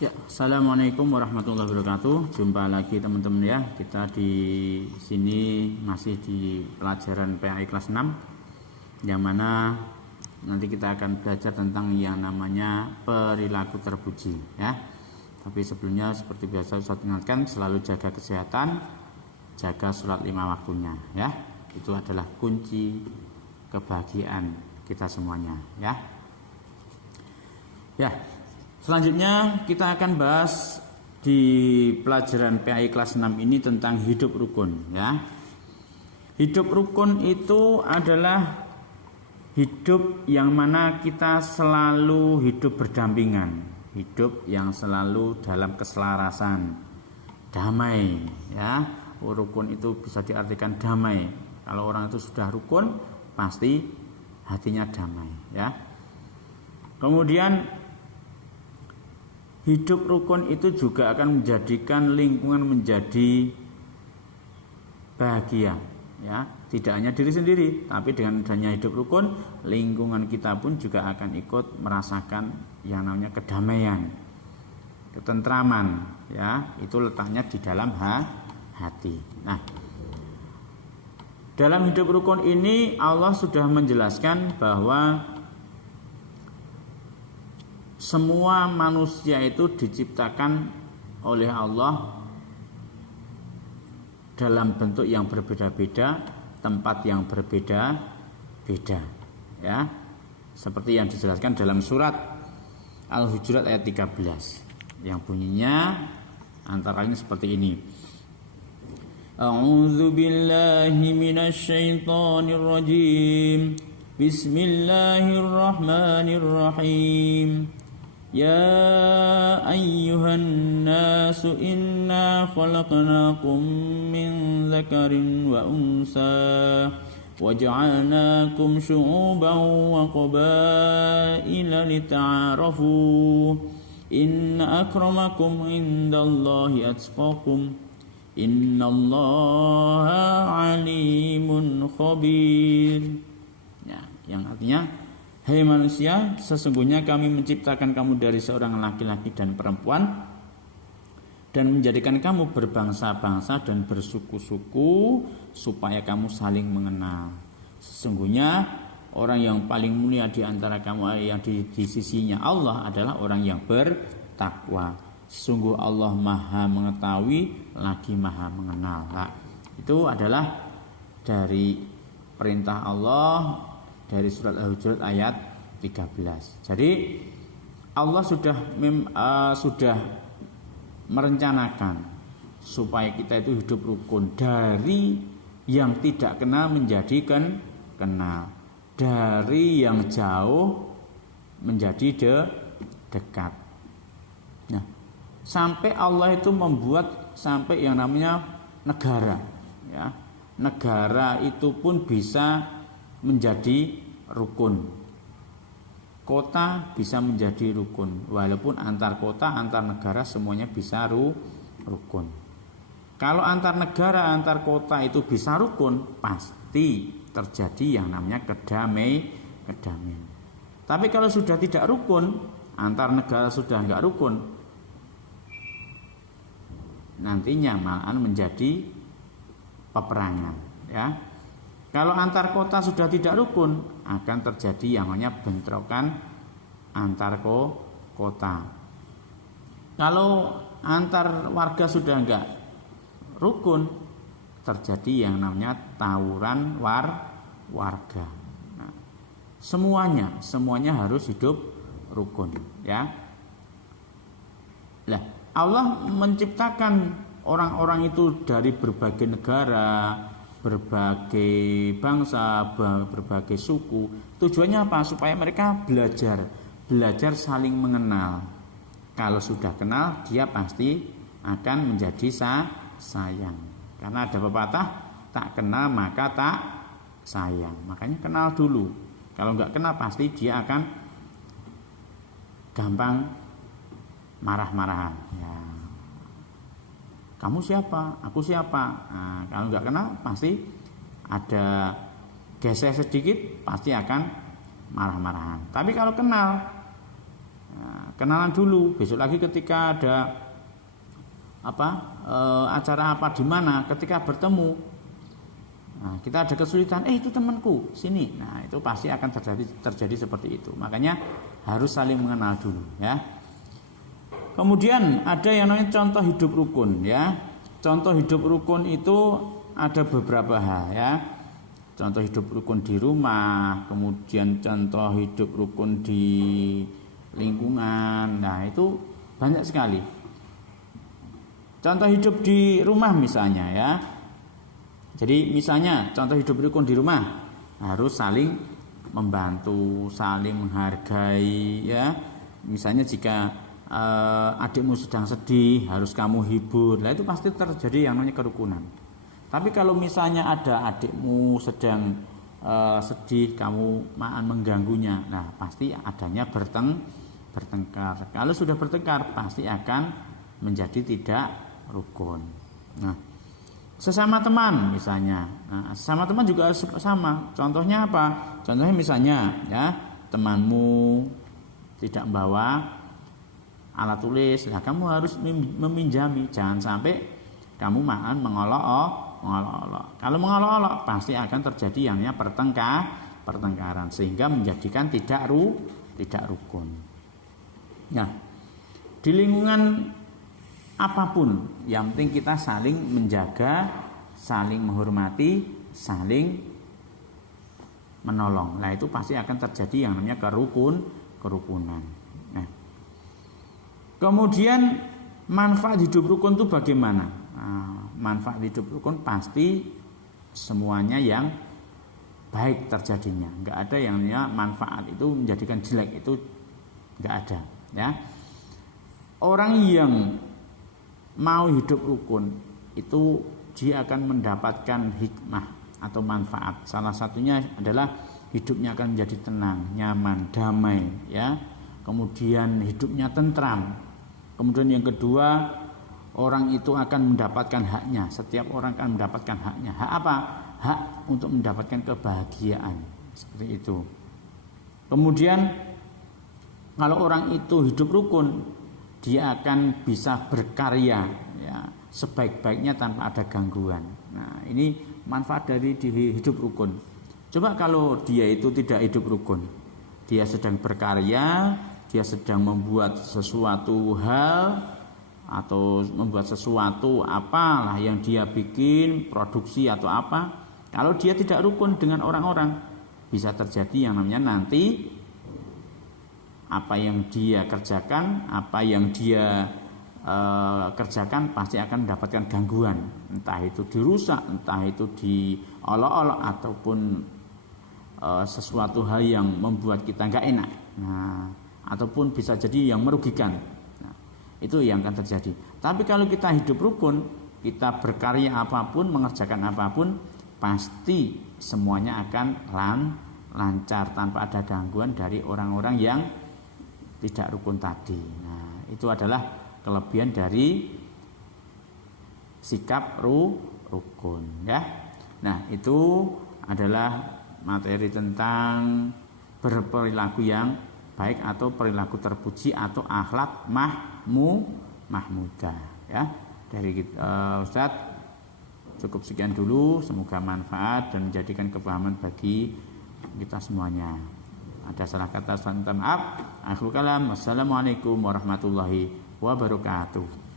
Ya, assalamualaikum warahmatullahi wabarakatuh. Jumpa lagi teman-teman ya. Kita di sini masih di pelajaran PAI kelas 6, yang mana nanti kita akan belajar tentang yang namanya perilaku terpuji ya. Tapi sebelumnya seperti biasa saya ingatkan selalu jaga kesehatan, jaga sholat 5 waktunya ya. Itu adalah kunci kebahagiaan kita semuanya ya. Ya. Selanjutnya kita akan bahas di pelajaran PAI kelas 6 ini tentang hidup rukun ya. Hidup rukun itu adalah hidup yang mana kita selalu hidup berdampingan, hidup yang selalu dalam keselarasan, damai ya. Rukun itu bisa diartikan damai. Kalau orang itu sudah rukun pasti hatinya damai ya. Kemudian hidup rukun itu juga akan menjadikan lingkungan menjadi bahagia ya. Tidak hanya diri sendiri, tapi dengan adanya hidup rukun, lingkungan kita pun juga akan ikut merasakan yang namanya kedamaian, ketentraman ya. Itu letaknya di dalam hati. Nah, dalam hidup rukun ini Allah sudah menjelaskan bahwa semua manusia itu diciptakan oleh Allah dalam bentuk yang berbeda-beda, tempat yang berbeda-beda ya. Seperti yang dijelaskan dalam surat Al-Hujurat ayat 13 yang bunyinya antara lain seperti ini. A'udzu billahi minasy syaithanir rajim. Bismillahirrahmanirrahim. Ya ayyuhan nasu inna khalaqnakum min dzakarin wa unsa waja'alnakum syu'uban wa qabaila lita'arafu inna akramakum indallahi atqakum innallaha alimun khabir. Ya, yang artinya, hai manusia, sesungguhnya kami menciptakan kamu dari seorang laki-laki dan perempuan dan menjadikan kamu berbangsa-bangsa dan bersuku-suku supaya kamu saling mengenal. Sesungguhnya orang yang paling mulia di antara kamu yang di sisinya Allah adalah orang yang bertakwa. Sungguh Allah Maha mengetahui lagi Maha mengenal. Nah, itu adalah dari perintah Allah dari surat Al-Hujurat ayat 13. Jadi Allah sudah merencanakan supaya kita itu hidup rukun, dari yang tidak kenal menjadi kenal, dari yang jauh menjadi dekat. Nah, sampai Allah itu membuat sampai yang namanya negara ya. Negara itu pun bisa menjadi rukun, kota bisa menjadi rukun, walaupun antar kota, antar negara semuanya bisa rukun. Kalau antar negara, antar kota itu bisa rukun, pasti terjadi yang namanya kedamaian. Tapi kalau sudah tidak rukun, antar negara sudah enggak rukun, nantinya malahan menjadi peperangan ya. Kalau antar kota sudah tidak rukun, akan terjadi yang namanya bentrokan antar kota. Kalau antar warga sudah enggak rukun, terjadi yang namanya tawuran warga. Nah, semuanya harus hidup rukun ya. Lah, Allah menciptakan orang-orang itu dari berbagai negara, berbagai bangsa, berbagai suku. Tujuannya apa? Supaya mereka belajar saling mengenal. Kalau sudah kenal, dia pasti akan menjadi sayang. Karena ada pepatah, tak kenal maka tak sayang. Makanya kenal dulu. Kalau nggak kenal pasti dia akan gampang marah-marahan ya. Kamu siapa? Aku siapa? Nah, kalau nggak kenal pasti ada geser sedikit, pasti akan marah-marahan. Tapi kalau kenal, Nah, kenalan dulu. Besok lagi ketika ada acara apa di mana, ketika bertemu, nah, kita ada kesulitan, itu temanku sini. Nah, itu pasti akan terjadi seperti itu. Makanya harus saling mengenal dulu, ya. Kemudian ada yang namanya contoh hidup rukun, ya. Contoh hidup rukun itu ada beberapa hal, ya. Contoh hidup rukun di rumah, kemudian contoh hidup rukun di lingkungan. Nah, itu banyak sekali. Contoh hidup di rumah misalnya, ya. Jadi misalnya contoh hidup rukun di rumah harus saling membantu, saling menghargai, ya. Misalnya jika adikmu sedang sedih, harus kamu hibur. Nah, itu pasti terjadi yang namanya kerukunan. Tapi kalau misalnya ada adikmu sedang sedih, kamu mengganggunya, nah pasti adanya bertengkar. Kalau sudah bertengkar pasti akan menjadi tidak rukun. Nah, sesama teman misalnya, sesama teman juga sama. Contohnya apa? Contohnya misalnya, ya, temanmu tidak membawa alat tulis, nah kamu harus meminjami. Jangan sampai kamu mengolok-olok. Kalau mengolok-olok pasti akan terjadi yang namanya pertengkaran sehingga menjadikan tidak rukun. Nah, di lingkungan apapun yang penting kita saling menjaga, saling menghormati, saling menolong. Nah, itu pasti akan terjadi yang namanya kerukunan. Nah, kemudian manfaat hidup rukun itu bagaimana? Nah, manfaat hidup rukun pasti semuanya yang baik terjadinya. Enggak ada yang namanya manfaat itu menjadikan jelek, itu enggak ada, ya. Orang yang mau hidup rukun itu dia akan mendapatkan hikmah atau manfaat. Salah satunya adalah hidupnya akan menjadi tenang, nyaman, damai, ya. Kemudian hidupnya tentram. Kemudian yang kedua, orang itu akan mendapatkan haknya. Setiap orang akan mendapatkan haknya. Hak apa? Hak untuk mendapatkan kebahagiaan. Seperti itu. Kemudian kalau orang itu hidup rukun, dia akan bisa berkarya, ya, sebaik-baiknya tanpa ada gangguan. Nah, ini manfaat dari hidup rukun. Coba kalau dia itu tidak hidup rukun, dia sedang berkarya, dia sedang membuat sesuatu hal atau membuat sesuatu apalah yang dia bikin, produksi atau apa. Kalau dia tidak rukun dengan orang-orang, bisa terjadi yang namanya nanti apa yang dia kerjakan, apa yang dia kerjakan pasti akan mendapatkan gangguan. Entah itu dirusak, entah itu diolok-olok, ataupun sesuatu hal yang membuat kita nggak enak. Nah, ataupun bisa jadi yang merugikan. Nah, itu yang akan terjadi. Tapi kalau kita hidup rukun, kita berkarya apapun, mengerjakan apapun, pasti semuanya akan lancar tanpa ada gangguan dari orang-orang yang tidak rukun tadi. Nah, itu adalah kelebihan dari sikap rukun, ya. Nah, itu adalah materi tentang berperilaku yang baik atau perilaku terpuji atau akhlak mahmudah, ya. Dari Ustadz cukup sekian dulu, semoga manfaat dan menjadikan kepahaman bagi kita semuanya. Ada salah kata, minta maaf. Akhirul kalam. Wassalamualaikum warahmatullahi wabarakatuh.